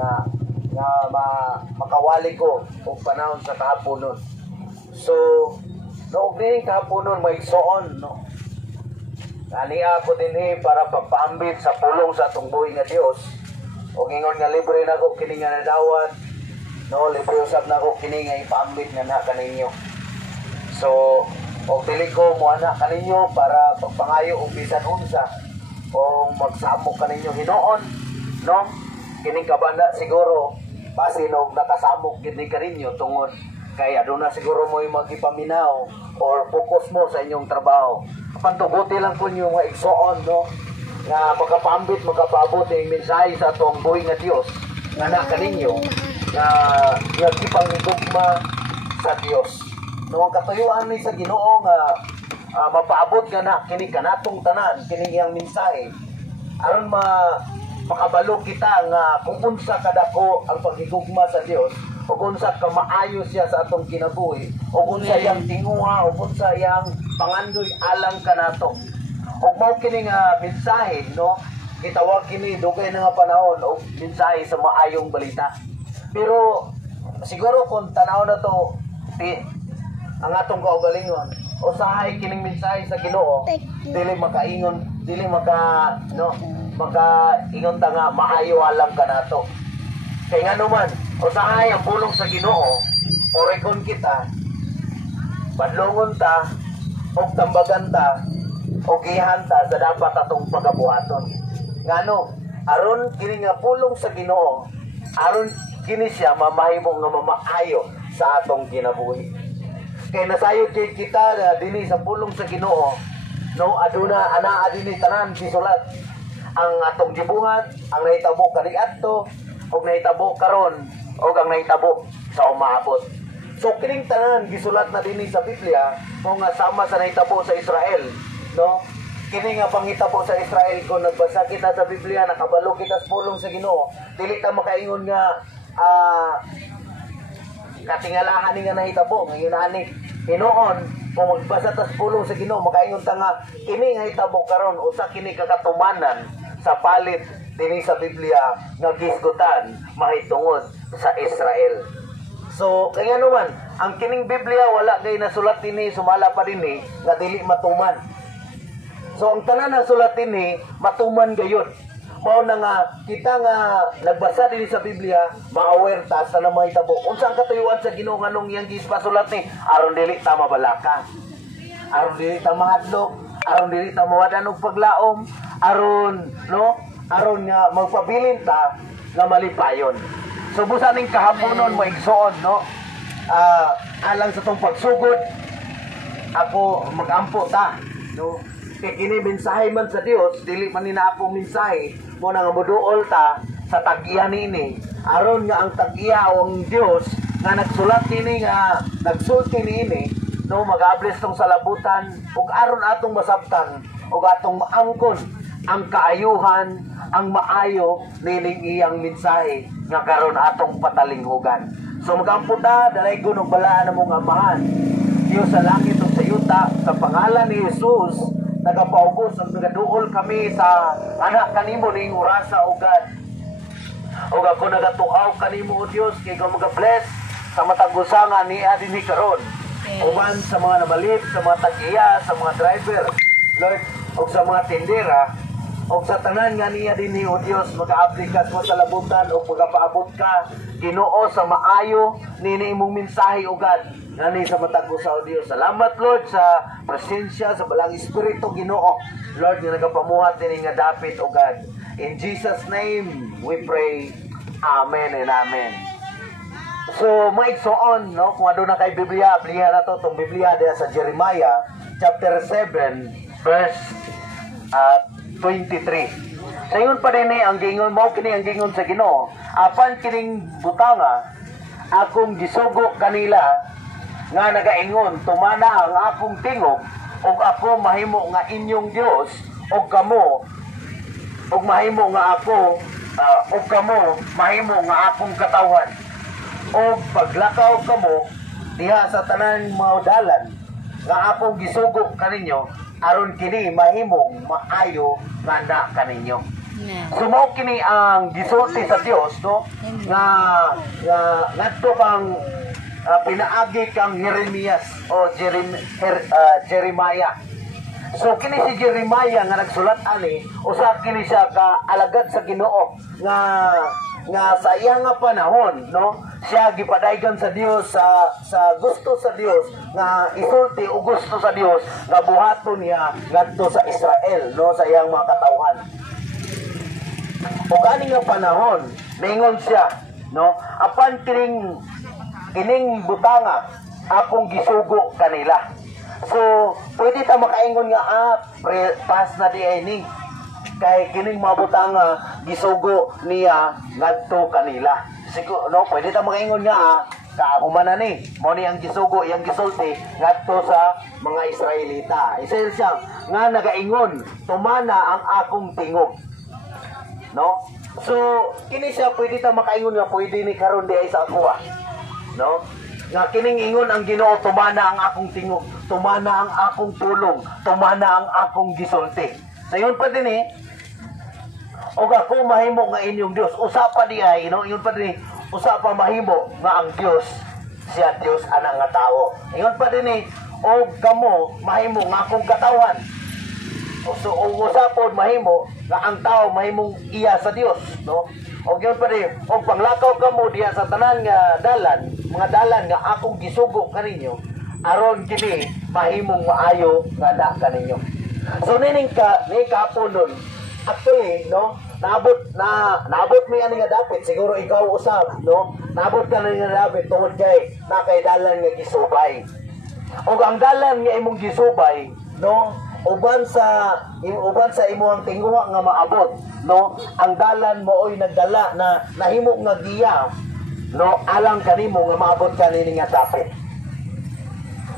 nga makawali ko og panahon sa kahaponon. So noong din kahaponon may igsoon, no? Ania ko dinhi para pagpaambit sa pulong sa atong buhi nga Dios. O ingon nga libre na ko kini nga nadawat, no, libre usab na ko kini nga ipaambit nga na kaninyo. So o dili ko mo ana kaninyo para pagpangayo og bisan unsa o magsamok kaninyo Hinoon, no? Kini kabanda siguro basin og nakasamok gid ni kaninyo tungod kay aduna siguro mo magipaminaw or focus mo sa inyong trabaho. Pantuguti lang po niyo mga igsoon, no? Nga makapambit, makapabot yung mensahe sa atong buhay nga Diyos nga na kaninyo na nagkipangigugma sa Diyos. No, ang katuyuan ni sa Ginoo nga mapaabot nga na kini kanatong tanan, kini iyang mensahe aron makabalo kita nga kung unsa kadako ang paghigugma sa Dios o unsa ka maayo siya sa atong kinabuhi o unsa yang tinguha o unsa yang pangandoy alang kanato. Og mao kini nga mensahe, no, gitawag kini dugay na nga panahon og mensahe sa maayong balita. Pero siguro kung tanaw na to ang atong kaugalingon usahay kining mensahe sa Ginoo, dili makaingon, dili maka ingon ta nga maayo alang kanato. Kay nga naman usahay ang pulong sa Ginoo, orekon kita, padlongon ta, og tambagan ta, og gihan ta sa dapat atong pagabuhaton. Ngano, aron kini nga pulong sa Ginoo, aron kini siya mamahimo nga mamaayo sa atong kinabuhi. Kay nasayod kay kita na dinhi sa pulong sa Ginoo, no, aduna anaa dinhi tanan gisulat ang atong gibuhat, ang nahitabo kaniadto, og nahitabo karon, og ang nahitabo sa umaabot. So kining tanan gisulat na dinhi sa Biblia, mo nga sama sa nahitabo sa Israel, no? Kini nga panghitabo sa Israel kung nagbasa kita sa Biblia, nakabalo kita sa pulong sa Ginoo, dili ta makaingon nga katingalahan ni nga nahitabo ngayon ani Hinoon. Kung magbasa ta sa pulong sa Ginoo, makaingon ta nga kini nga hitabo karon usa kini kakatumanan sa palit dinhi sa Biblia nga gisgutan mahitungod sa Israel. So kaya naman ang kining Biblia wala kay nasulat dinhi, sumala pa dinhi nga dili matuman. So ang tanan na sulat dinhi matuman gayud. Mao na nga kita nga nagbasa dinhi sa Biblia, ma-aware ta sa na mahitabo unsa ang katuyuan sa Ginoo nganong iyang gispasulat ni aron dili ta mabalaka, aron dili ta mahadlok, aron dili ta mawadan og paglaom, aron nga magpabilin ta nga malipayon. So busa ning kahaponon mo igsoon, no, alang sa tong pagsugod ako magampo ta, no. Kay kini mensahe man sa Dios, dili man ni na akong mensahe mo na nga moduol ta sa tag-iya nini aron nga ang tag-iya o ang Dios nga nagsulat nini nga nagsulti niini, no, magables tong salabutan ug aron atong masabtan ug atong maangkon ang kaayuhan, ang maayo nining iyang mensahe nga karon atong patalinghugan. So magampo ta dalay og balaan namong Amahan Dios sa langit ug sa yuta, sa pangalan ni Jesus nagapaubos ang nagaduol kami sa anak kanimo ning orasa o God. O ako nagatuaw kanimo o Dios kay ka mag-bless sa matag usangan ni adinhi karon. Uban sa mga nabalip, sa mga tag-iya, sa mga driver, Lord, o sa mga tindera, o sa tanan nga niya dinhi o Dios, mag-aaplikas mo sa labutan o magapaabot ka Ginoo sa maayo nini imong mensahe o God. Nani sa matag usa o Dios. Salamat Lord sa presensya sa balang espiritu Ginoo. Lord, nga nagapamuhat din nga dapit o God. In Jesus name we pray. Amen and amen. So, maigsoon, no, kung ano na kay Biblia, aplihan na to itong Biblia diya sa Jeremiah chapter 7 verse 23. Sayon pa rin ang gingon mo kini ang gingon sa Ginoo, apan kining butanga akong gisugo kanila nga nagaingon tumana ang akong tingog ug ako mahimo nga inyong Dios ug kamo ug mahimo nga ako ug kamo mahimo nga akong katawhan ug paglakaw kamo diha sa tanan mga dalan nga akong gisugo kaninyo aron kini mahimong maayo nga na kaninyo. Sumo kini ang gisulti sa Dios, no? Nga ngadto kang pinaagi kang Jeremias o Jeremiah. So kini si Jeremiah nga nagsulat ani, usa kini siya ka alagad sa Ginoo nga sa iya nga panahon, no? Siya gipadaygan sa Dios sa gusto sa Dios nga isulti o gusto sa Dios nga buhaton niya ngadto sa Israel, no, sa iyang mga katawhan. O kani nga panahon, ningon siya, no? Apan kining butanga akong gisugo kanila. So, pwede ta makaingon nga, pas na di ini. Kay kining mga butanga, gisugo niya ngadto kanila. Siguro, no, pwede ta makaingon nga, kaahuman na ni. Mo ni ang gisugo, yang gisulti, ngadto sa mga Israelita. Israel siya, nga nagaingon, tumana ang akong tingog. No? So, kini siya, pwede ta makaingon nga, pwede ni karon di ay sa akuha. No? Nga kining ingon ang Ginoo, tumana ang akong tingog, tumana ang akong tulong, tumana ang akong gisulti. So yun pa din o ako mahimo nga inyong Dios, usa pa di ay, no? Yun pa din usa pa mahimo nga ang Dios, siya Dios ana nga tao. Yun pa din o kamo mahimo nga akong katawan. So usa pod mahimo nga ang tao mahimong iya sa Dios, no? O yun pa rin, o panglakaw ka mo diya sa tanan nga dalan, mga dalan nga akong gisugo kaninyo, aron kini mahimong maayo nga na kaninyo. So nining kahapon nun, actually, no, naabot mo yan nga dapat, siguro ikaw usap, no, naabot ka na nga dapat tungod kay nakay dalan nga gisubay. O ang dalan nga imong gisubay, no, uban sa imuhang tinguha nga maabot, no, ang dalan mo oy nagdala na nahimo nga giya, no, alang kanimo nga maabot kanini nga dapat.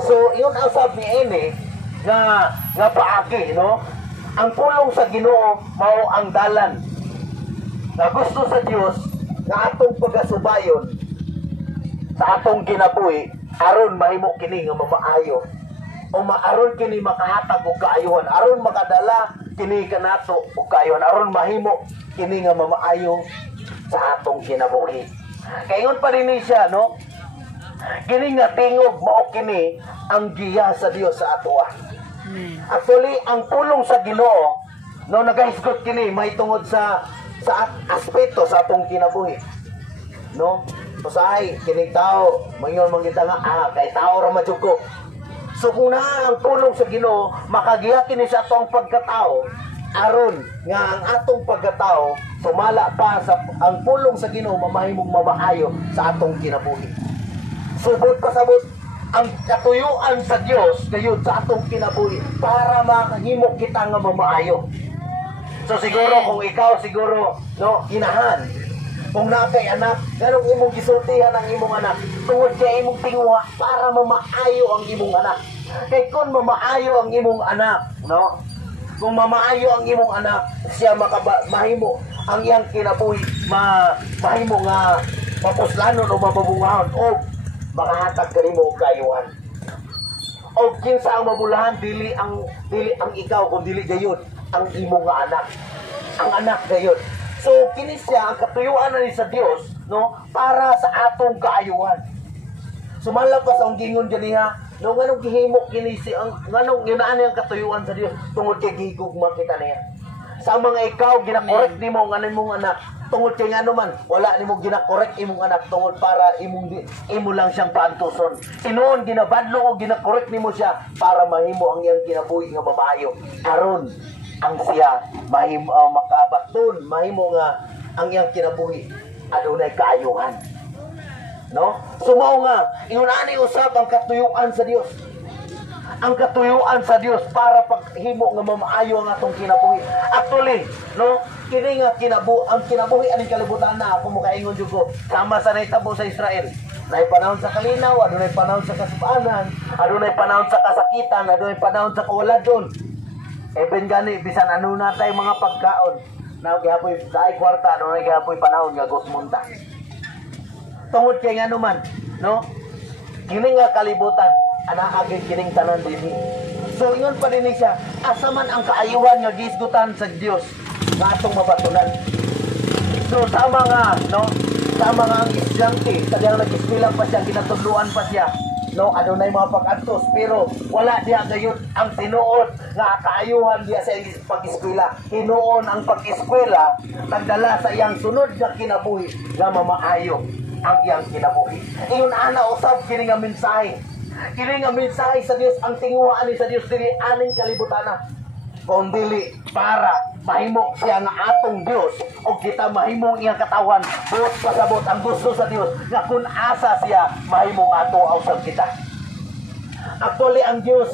So yun ang sabi ni nga paagi, no, ang pulong sa Ginoo mao ang dalan na gusto sa Dios nga atong pagasubayon sa atong kinabuhi aron mahimo kini nga mamaayo o maaron kini makahatag og kaayuhan, aron makadala kini kanato og kaayuhan, aron mahimo kini nga mamaayo sa atong kinabuhi. Kaingon pa rin siya, no? Kini nga tingog mao kini ang giya sa Dios sa atoa. Actually, ang pulong sa Ginoo, no, nagahisgot kini may tungod sa aspeto sa atong kinabuhi. No? Usahay kining tao, mayon mangita nga kay tao ra majugo. So kung ang pulong sa Ginoo, makagiya kini sa atong pagkatao, aron nga ang atong pagkatao sumala pa sa ang pulong sa Ginoo mamahimong mamaayo sa atong kinabuhi. Subot pasabot ang katuyuan sa Dios gayud sa atong kinabuhi para makahimo kita nga mamaayo. So siguro kung ikaw siguro, no, inahan, kung nakay anak, ganong imong gisultihan ang imong anak, tungod kay imong tinguha para mamaayo ang imong anak. Kay kung mamaayo ang imong anak, no? Kung mamaayo ang imong anak, siya mahimo ang iyang kinabuhi, mahimo nga mapuslanon o mababungahon o makahatag kanimo og kaayuhan. O kinsa ang mabulahan dili ang ikaw kung dili gayud ang imong nga anak. Ang anak gayud. So kini siya ang katuyuan na ni sa Dios, no, para sa atong kaayuhan. Sumala pa sa gingon ganiha, no, nganong gihimo kini si ang nganong ginaan ang katuyuan sa Dios tungod kay gigugma kita niya. Sa mga ikaw ginakorek nimo ang imong anak, tungod kay ngano man wala nimo ginakorek imong anak tungod para imo lang siyang paantuson. Tinuon ginabadlo o ginakorek nimo siya para mahimo ang iyang kinabuhi nga mamaayo. Aron ang siya mahimo makabaton, mahimo nga ang iyang kinabuhi adunay kaayuhan. No? Sumao nga ingon ani usab ang katuyuan sa Dios. Ang katuyuan sa Dios para paghimo nga mamaayo ang atong kinabuhi. Actually, no, kini nga ang kinabuhi aning kalibutan na ako mo kaingon jud ko sama sa nahitabo sa Israel. Nay panahon sa kalinaw, adunay panahon sa kaspanan, adunay panahon sa kasakitan, adunay panahon sa kawaladon. Even gani bisan ano na tay mga pagkaon na gihapoy dai kwarta no gihapoy panahon nga gusmunta. Tungod kay ngano man, no? Kini nga kalibutan ana agi kining tanan dinhi. So ingon pa din siya, asa man ang kaayuhan nga gisgutan sa Dios. nga atong mabatunan. So tama nga, no? Tama nga ang estudyante, sadyang nag-eskwela pa siya, ginatudluan pa siya. No, ano na yung mga pag-antos, pero wala diya gayon ang tinuod nga kaayuhan diya sa pag-eskwela. Hinuon ang pag-eskwela, nagdala sa iyang sunod na kinabuhi nga mamaayo ang iyang kinabuhi. Iyon ana usab kini nga mensahe. Kini nga mensahe sa Dios, ang tinguha ani sa Dios dili aning kalibutana, kundi para mahimo siya nga atong Dios o kita mahimong iyang katawan buot pasabot ang gusto sa Dios nga kun asa siya mahimong ato ausab kita. Actually ang Dios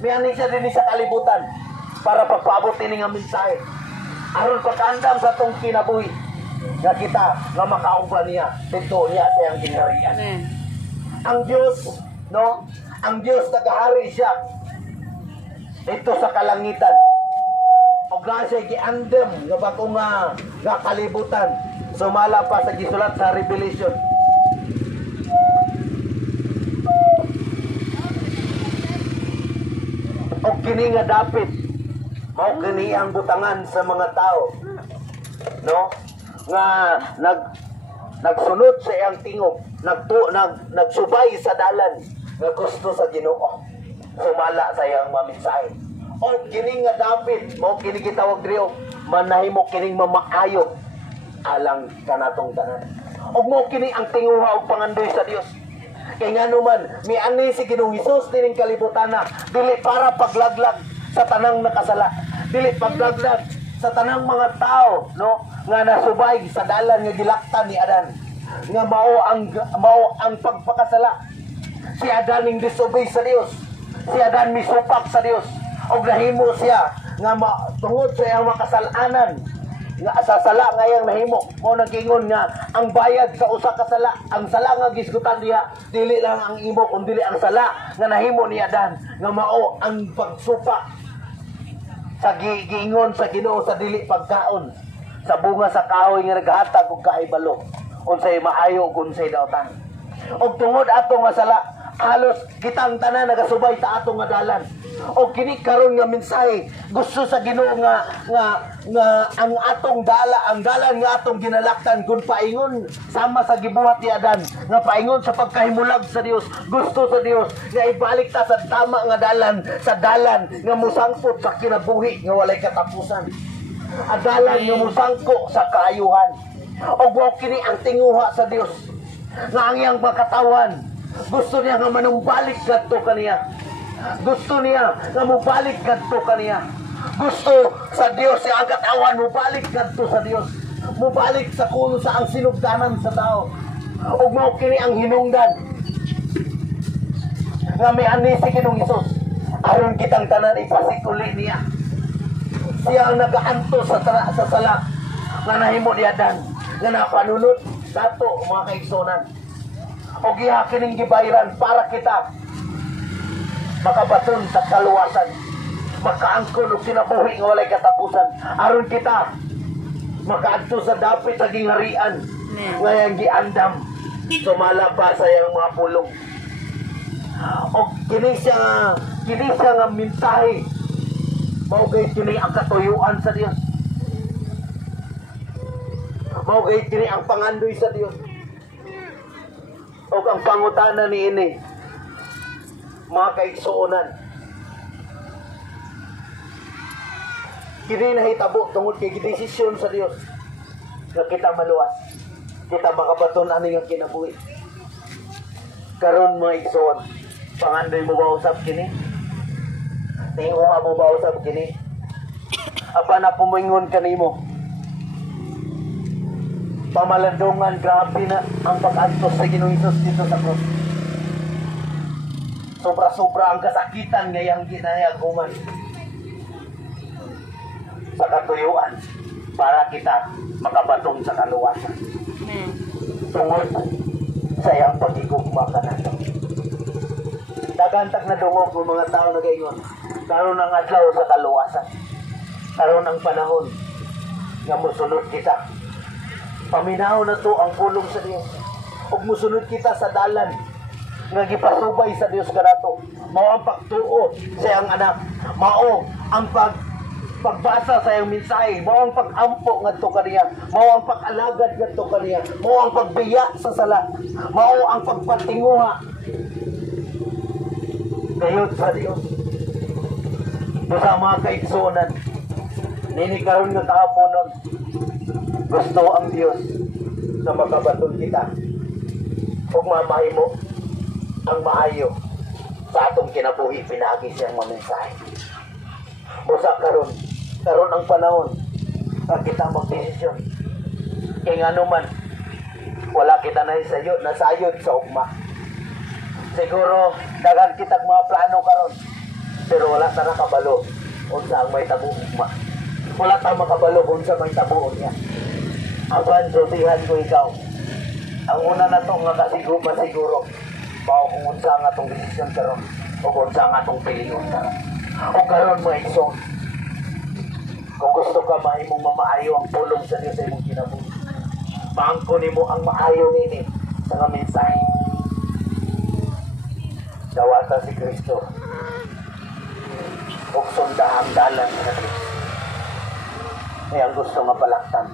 miani siya din sa kalibutan para pagpaabot ini nga mensahe aron pagkaandam sa tong kinabuhi nga kita nga makauban niya dito niya sa iyang ginharian. Ang Dios, no, ang Dios nagahari siya dito sa kalangitan. Og na siya giandam nga bako nga kalibutan. Sumala pa sa gisulat sa Revelation. Og kini nga dapit mao kini ang butangan sa mga tao. No? Nga nagsunod sa iyang tingog, nagsubay sa dalan nga gusto sa Ginoo. Sumala sa iyang maminsay. O kining nga dapit mo kini gitawag diri og manahimo kining mamaayo alang kanatong tanan. Og mo kini ang tinguha og pangandoy sa Dios. Kay ngano man miani si Ginoong Hesus dining kalibutana dili para paglaglag sa tanang nakasala, dili paglaglag sa tanang mga tao, no, nga nasubay sa dalan nga gilaktan ni Adan, nga mao ang pagpakasala. Si Adan ning disobey sa Dios, si Adan misupak sa Dios, og nahimo siya nga tungod sa iyang makasalanan nga asasala nga iyang nahimo. Mo nagingon nga ang bayad sa usa ka sala, ang sala nga gisgutan diha dili lang ang imo kundi ang sala nga nahimo ni Adan, nga mao ang pagsupa sa giingon sa Ginoo sa dili pagkaon sa bunga sa kahoy nga naghatag og kahibalo unsay maayo ug unsay daotan. Og tungod ato nga sala halos kitang tanan nagasubay sa atong nga dalan. O kini karon nga mensahe gusto sa Ginoo nga ang atong ang dalan nga atong ginalaktan kun paingon sama sa gibuhat ni Adan nga paingon sa pagkahimulag sa Dios. Gusto sa Dios nga ibalik ta sa tama nga dalan, sa dalan nga musangpot sa kinabuhi nga walay katapusan. Adalan nga musangko sa kaayuhan. Og mo kini ang tinguha sa Dios nga ang iyang makatawan gusto niya nga manumbalik kadto kaniya. Gusto niya nga mubalik kadto kaniya. Gusto sa Dios ang katawan mubalik kadto sa Dios. Mubalik sa kung sa ang sinugdanan sa tao. Ug mao kini ang hinungdan nga may ani si Ginoong Hesus aron kitang tanan ipasikuli niya. Siya ang nagaanto sa sala nga nahimo ni Adan nga napanunod dato mga kaigsonan. O giha kining gibayran para kita makabaton sa kaluwasan, makaangkon og kinabuhi nga walay katapusan, aron kita makaadto sa dapit sa gingharian nga yang giandam sumala pa sa iyang mga pulong. O kini siya nga mensahe mao gay kini ang katuyuan sa Dios, mao gay kini ang pangandoy sa Dios. O ang pangutana ni ini mga kaigsuonan, kini nahitabo tungod kay desisyon sa Dios nga kita maluwas, kita makabaton ani nga kinabuhi. Karon mga igsoon, pangandoy mo ba usab kini? Tinguha mo ba usab kini? Apa na pumingon kanimo? Pamalandungan, grabe na ang pag-antos sa Ginoong Hesus dito sa krus. Sobra-sobra ang kasakitan ngayang ginayaguman sa katuyuan para kita makabatong sa kaluwasan. Tungod sa iyang pagigugma ka na. Dagantag na dungog ng mga tao na gayon. Karoon ang adlaw sa kaluwasan. Karoon ang panahon nga musunod kita. Paminaw na to ang pulong sa Dios. Ug musunod kita sa dalan nga gipasubay sa Dios kanato. Mao ang pagtuo sa iyang anak. Mao ang pagbasa sa iyong mensahe, mao ang pag-ampo ngadto kaniya, mao ang pag-alagad ngadto kaniya, mao ang pagbiya sa sala, mao ang pagpatinguha gayud sa Dios. Sa mga kaigsunan, nini karon nga kahaponon, gusto ang Dios na makabaton kita ug mamahimo ang maayo sa atong kinabuhi. Pinagi siyang mga mensahe. Busa karon ang panahon na kita magdesisyon. Kaya nga naman, wala kita nasayod sa ugma. Siguro, dagan kitag mga plano karon, pero wala ta nakabalo unsa ang may tabo ugma. Wala ta makabalo unsa may tabo niya. Aban, susihan ko ikaw. Ang una na to nga siguro, bao kung unsa nga itong desisyon karon o unsa nga itong piliyon karon. O karon mo igsoon. Kung gusto ka mahimong mamaayo ang pulong sa Dios sa imong kinabuhi, maangko nimo ang maayo nini sa nga mensahe. Dawata si Kristo ug sundahang dalan sa Kristo. Ay ang gusto nga palaktan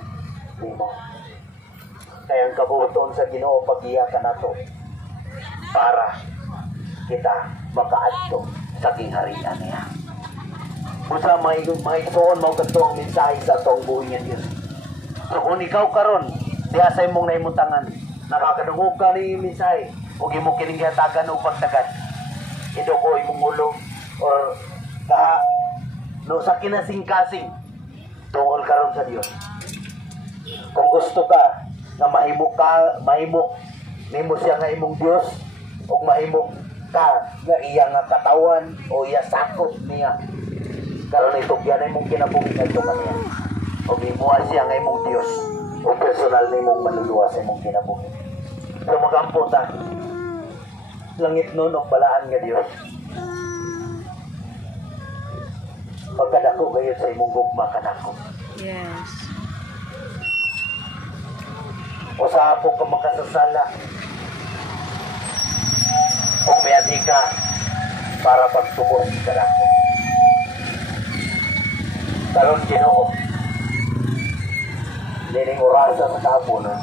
nimo. Kaya ang kabuton sa Ginoo pag-iyakan nato para kita makaadto sa kingharian niya. Usa may igsoon mao kadto ang mensahe sa atong buhi nga Dios. So kung ikaw karon diha sa imong naimutangan, nakakadungog ka ni mensahe ug imo kining gihatagan og pagtagad, iduko imong ulo or kaha no sa kinasing-kasing tungol karon sa Dios. Kung gusto ka nga mahimo nimo siya nga imong Dios ug mahimo ka nga iya nga katawan o iya sakop niya karon itugyan imong kinabuhi ngadto kaniya ug himuha siya nga imong Dios o personal nimong manluluwas sa imong kinabuhi. So magampo ta langit nun og balaan nga Dios. Pagkadako gayud sa imong gugma kanako. Yes. O sa apo ka makasasala o mayadi ka para pagtubos ka nako. Karon Ginoo, nining orasa sa kahaponon,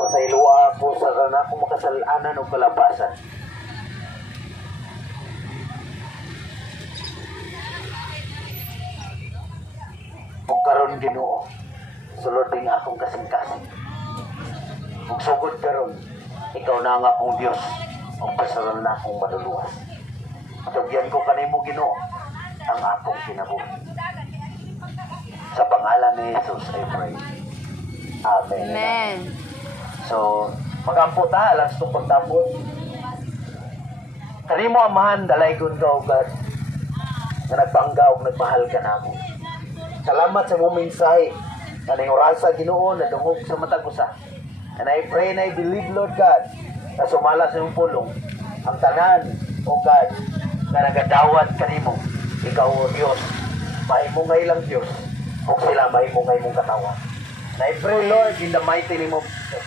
pasayloa ako sa kana kung makasalanan o kalabasan. Kung karon Ginoo, sulod din akong kasing-kasing. Kung sugod karon, ikaw na nga akong Diyos, ang personal na akong maluluwas. Tugyan ko kanimo Ginoo ang akong kinabuhi. Sa pangalan ni Jesus, I pray. Amen. Amen. So, magampo ta, alas itong pagtapos. Kanimo amahan, dalaygon ka o God, na nagpanggaw, nagmahal ka namo. Salamat sa mong mensahe, na orasa Ginoo, na dungog sa matag usa. And I pray and I believe, Lord God, na sumala sa iyong pulong, ang tanan, O God, na nagadawat kanimo, ikaw o Diyos, mahimungay lang Diyos, o sila mahimungay mong katawan. And I pray, Lord, in the mighty name of Jesus,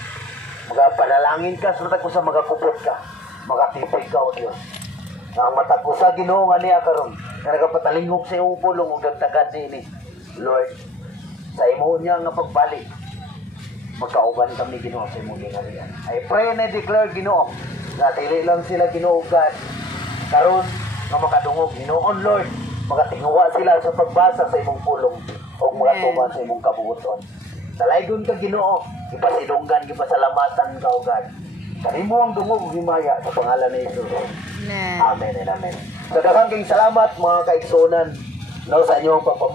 magapanalangin ka, sulat ko sa magakupot ka, magatipig ka, O Diyos. Ang matag ko sa Ginoo nga niya karon, na nagapatalingog sa iyong pulong, o dagtagad niini, Lord, sa imo niya nga pagbalik, magkauban kami Ginoo sa imong gingharian. I pray and I declare Ginoo, na dili lang sila Ginoo God, karon nga makadungog Ginoon Lord, magatinguha sila sa pagbasa sa imong pulong o magatuman sa imong kabuoton. Dalaygon ka Ginoo, ipasidunggan, ipasalamatan ka o God. Kanimo ang dungog himaya sa pangalan ni Jesus. Amen. Amen and amen. So daghang salamat mga kaigsunan no sa inyong pagpamahal.